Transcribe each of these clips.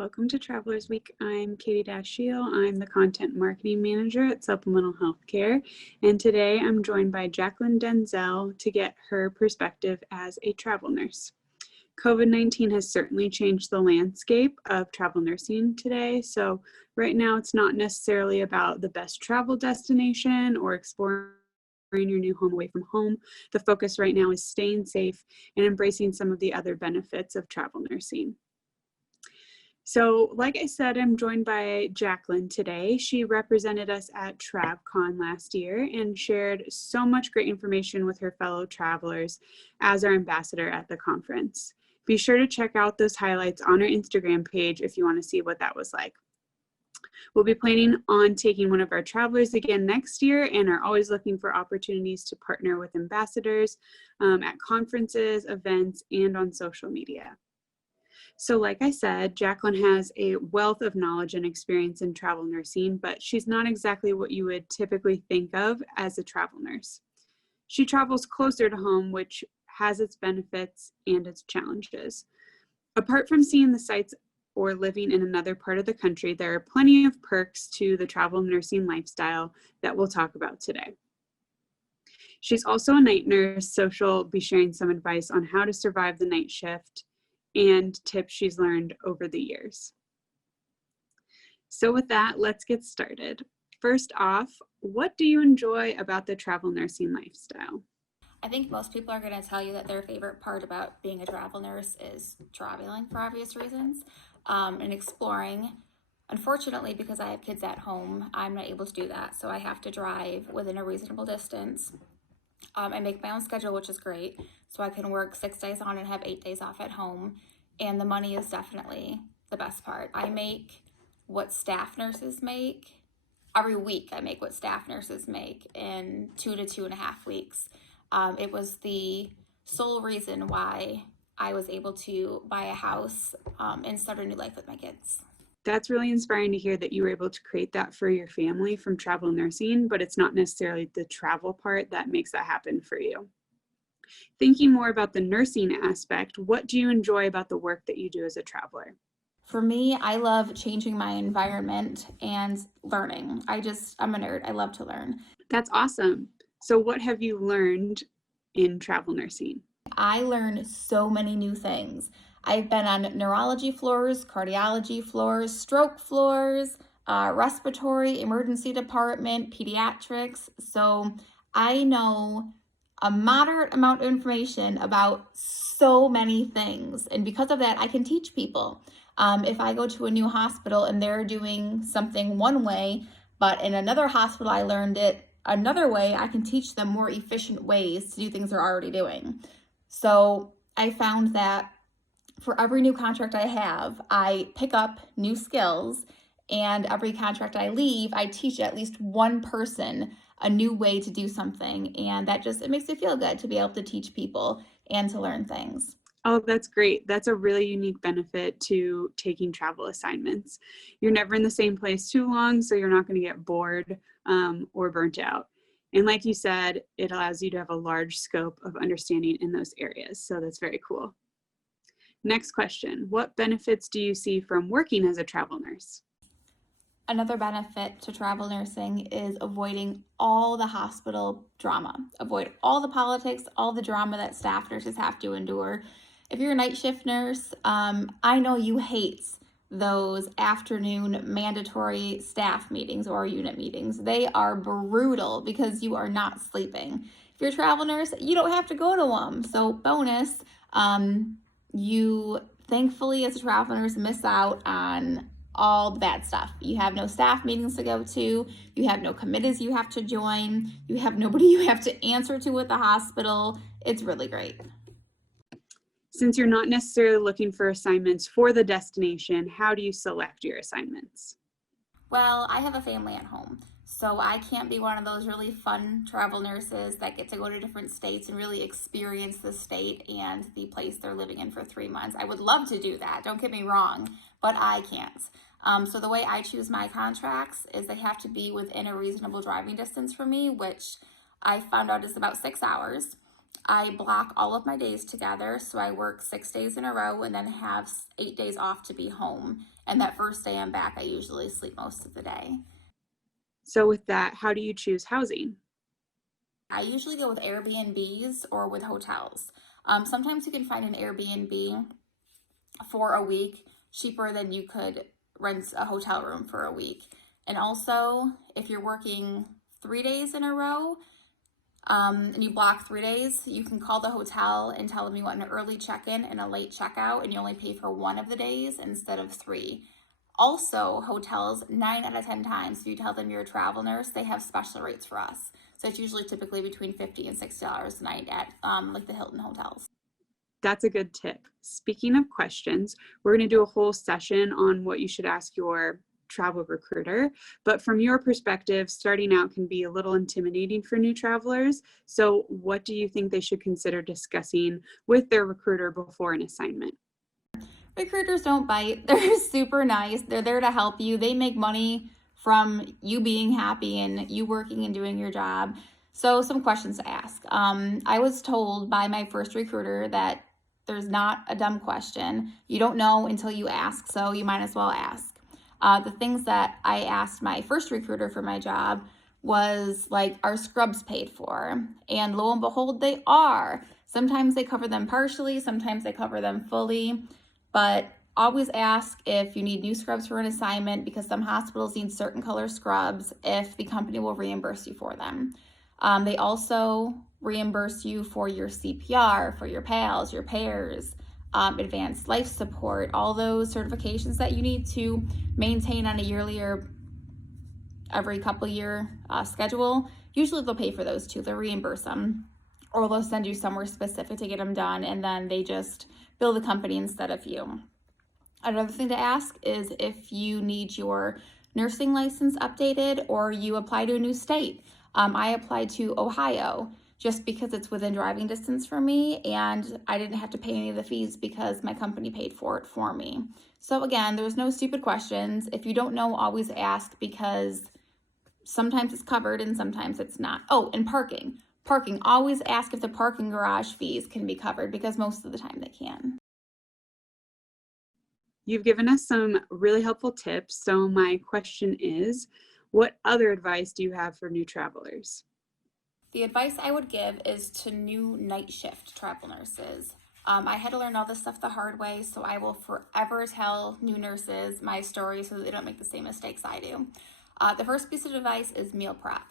Welcome to Travelers Week. I'm Katie Dashiell. I'm the Content Marketing Manager at Supplemental Healthcare, and today I'm joined by Jaclyn Denzel to get her perspective as a travel nurse. COVID-19 has certainly changed the landscape of travel nursing today, so right now it's not necessarily about the best travel destination or exploring your new home away from home. The focus right now is staying safe and embracing some of the other benefits of travel nursing. So, like I said, I'm joined by Jaclyn today. She represented us at TravCon last year and shared so much great information with her fellow travelers as our ambassador at the conference. Be sure to check out those highlights on our Instagram page if you want to see what that was like. We'll be planning on taking one of our travelers again next year and are always looking for opportunities to partner with ambassadors at conferences, events, and on social media. So like I said, Jaclyn has a wealth of knowledge and experience in travel nursing, but she's not exactly what you would typically think of as a travel nurse. She travels closer to home, which has its benefits and its challenges. Apart from seeing the sights or living in another part of the country, there are plenty of perks to the travel nursing lifestyle that we'll talk about today. She's also a night nurse, so she'll be sharing some advice on how to survive the night shift and tips she's learned over the years. So with that, let's get started. First off, what do you enjoy about the travel nursing lifestyle? I think most people are going to tell you that their favorite part about being a travel nurse is traveling for obvious reasons and exploring. Unfortunately, because I have kids at home, I'm not able to do that. So I have to drive within a reasonable distance. I make my own schedule, which is great. So I can work 6 days on and have 8 days off at home. And the money is definitely the best part. I make what staff nurses make. Every week I make what staff nurses make in 2 to 2.5 weeks. It was the sole reason why I was able to buy a house and start a new life with my kids. That's really inspiring to hear that you were able to create that for your family from travel nursing, but it's not necessarily the travel part that makes that happen for you. Thinking more about the nursing aspect, what do you enjoy about the work that you do as a traveler? For me, I love changing my environment and learning. I'm a nerd. I love to learn. That's awesome. So what have you learned in travel nursing? I learned so many new things. I've been on neurology floors, cardiology floors, stroke floors, respiratory, emergency department, pediatrics. So I know a moderate amount of information about so many things. And because of that, I can teach people. If I go to a new hospital and they're doing something one way, but in another hospital I learned it another way, I can teach them more efficient ways to do things they're already doing. So I found that for every new contract I have, I pick up new skills, and every contract I leave, I teach at least one person a new way to do something. And it makes me feel good to be able to teach people and to learn things. Oh, that's great. That's a really unique benefit to taking travel assignments. You're never in the same place too long, so you're not going to get bored or burnt out. And like you said, it allows you to have a large scope of understanding in those areas. So that's very cool. Next question. What benefits do you see from working as a travel nurse? Another benefit to travel nursing is avoiding all the hospital drama. Avoid all the politics, all the drama that staff nurses have to endure. If you're a night shift nurse, I know you hate those afternoon mandatory staff meetings or unit meetings. They are brutal because you are not sleeping. If you're a travel nurse, you don't have to go to them. So bonus, you thankfully as a travel nurse miss out on all the bad stuff. You have no staff meetings to go to. You have no committees you have to join. You have nobody you have to answer to at the hospital. It's really great. Since you're not necessarily looking for assignments for the destination, how do you select your assignments? Well, I have a family at home, so I can't be one of those really fun travel nurses that get to go to different states and really experience the state and the place they're living in for 3 months. I would love to do that, don't get me wrong, but I can't. So the way I choose my contracts is they have to be within a reasonable driving distance for me, which I found out is about 6 hours. I block all of my days together. So I work 6 days in a row and then have 8 days off to be home. And that first day I'm back, I usually sleep most of the day. So with that, how do you choose housing? I usually go with Airbnbs or with hotels. Sometimes you can find an Airbnb for a week cheaper than you could rent a hotel room for a week. And also, if you're working 3 days in a row, and you block 3 days, you can call the hotel and tell them you want an early check-in and a late checkout, and you only pay for one of the days instead of 3. Also, hotels, 9 out of 10 times, if you tell them you're a travel nurse, they have special rates for us. So it's usually typically between $50 and $60 a night at like the Hilton hotels. That's a good tip. Speaking of questions, we're going to do a whole session on what you should ask your travel recruiter. But from your perspective, starting out can be a little intimidating for new travelers. So what do you think they should consider discussing with their recruiter before an assignment? Recruiters don't bite. They're super nice. They're there to help you. They make money from you being happy and you working and doing your job. So some questions to ask. I was told by my first recruiter that there's not a dumb question. You don't know until you ask, so you might as well ask. The things that I asked my first recruiter for my job was like, are scrubs paid for? And lo and behold, they are. Sometimes they cover them partially, sometimes they cover them fully. But always ask if you need new scrubs for an assignment, because some hospitals need certain color scrubs, if the company will reimburse you for them. They also reimburse you for your CPR, for your PALS, your pairs, advanced life support, all those certifications that you need to maintain on a yearly or every couple year schedule. Usually they'll pay for those too. They'll reimburse them, or they'll send you somewhere specific to get them done, and then they just bill the company instead of you. Another thing to ask is if you need your nursing license updated or you apply to a new state. I applied to Ohio just because it's within driving distance for me, and I didn't have to pay any of the fees because my company paid for it for me. So again, there's no stupid questions. If you don't know, always ask, because sometimes it's covered and sometimes it's not. Oh, and parking. Parking, always ask if the parking garage fees can be covered, because most of the time they can. You've given us some really helpful tips. So my question is, what other advice do you have for new travelers? The advice I would give is to new night shift travel nurses. I had to learn all this stuff the hard way, so I will forever tell new nurses my story so that they don't make the same mistakes I do. The first piece of advice is meal prep.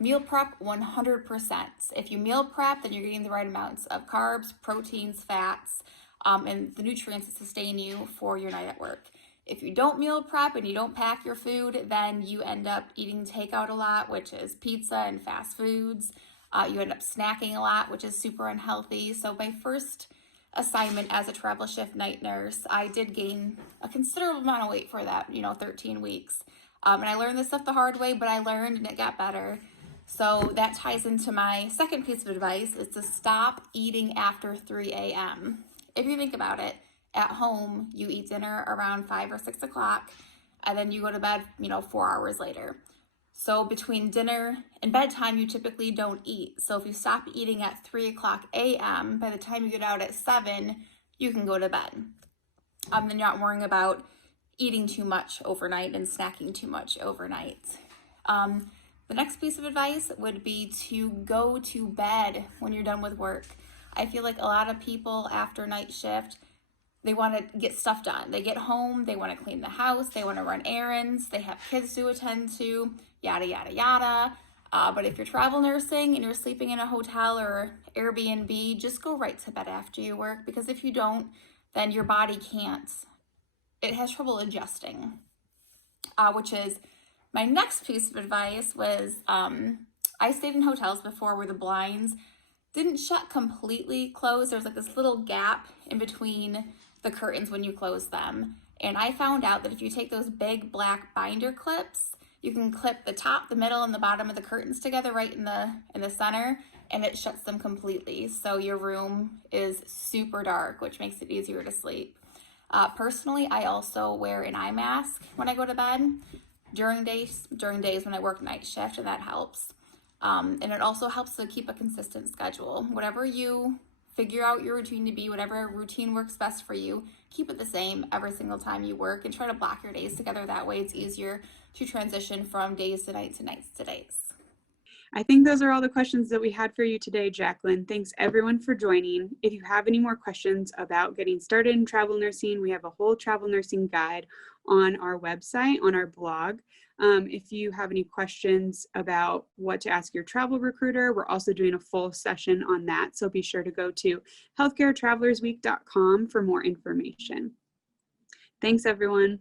Meal prep 100%. If you meal prep, then you're getting the right amounts of carbs, proteins, fats, and the nutrients that sustain you for your night at work. If you don't meal prep and you don't pack your food, then you end up eating takeout a lot, which is pizza and fast foods. You end up snacking a lot, which is super unhealthy. So my first assignment as a travel shift night nurse, I did gain a considerable amount of weight for that, 13 weeks. And I learned this stuff the hard way, but I learned and it got better. So that ties into my second piece of advice, is to stop eating after 3 a.m. If you think about it, at home, you eat dinner around 5 or 6 o'clock, and then you go to bed, 4 hours later. So between dinner and bedtime, you typically don't eat. So if you stop eating at 3 o'clock a.m., by the time you get out at 7, you can go to bed. Then you're not worrying about eating too much overnight and snacking too much overnight. The next piece of advice would be to go to bed when you're done with work. I feel like a lot of people after night shift, they want to get stuff done. They get home, they want to clean the house, they want to run errands, they have kids to attend to, yada, yada, yada. But if you're travel nursing and you're sleeping in a hotel or Airbnb, just go right to bed after you work, because if you don't, then your body can't. It has trouble adjusting, which is my next piece of advice was I stayed in hotels before where the blinds didn't shut completely closed. There's like this little gap in between the curtains when you close them. And I found out that if you take those big black binder clips, you can clip the top, the middle, and the bottom of the curtains together right in the center, and it shuts them completely. So your room is super dark, which makes it easier to sleep. Personally, I also wear an eye mask when I go to bed during days when I work night shift, and that helps. And it also helps to keep a consistent schedule. Whatever you figure out your routine to be, whatever routine works best for you, keep it the same every single time you work and try to block your days together. That way it's easier to transition from days to nights to days. I think those are all the questions that we had for you today, Jaclyn. Thanks everyone for joining. If you have any more questions about getting started in travel nursing, we have a whole travel nursing guide on our website, on our blog. If you have any questions about what to ask your travel recruiter, we're also doing a full session on that. So be sure to go to healthcaretravelersweek.com for more information. Thanks, everyone.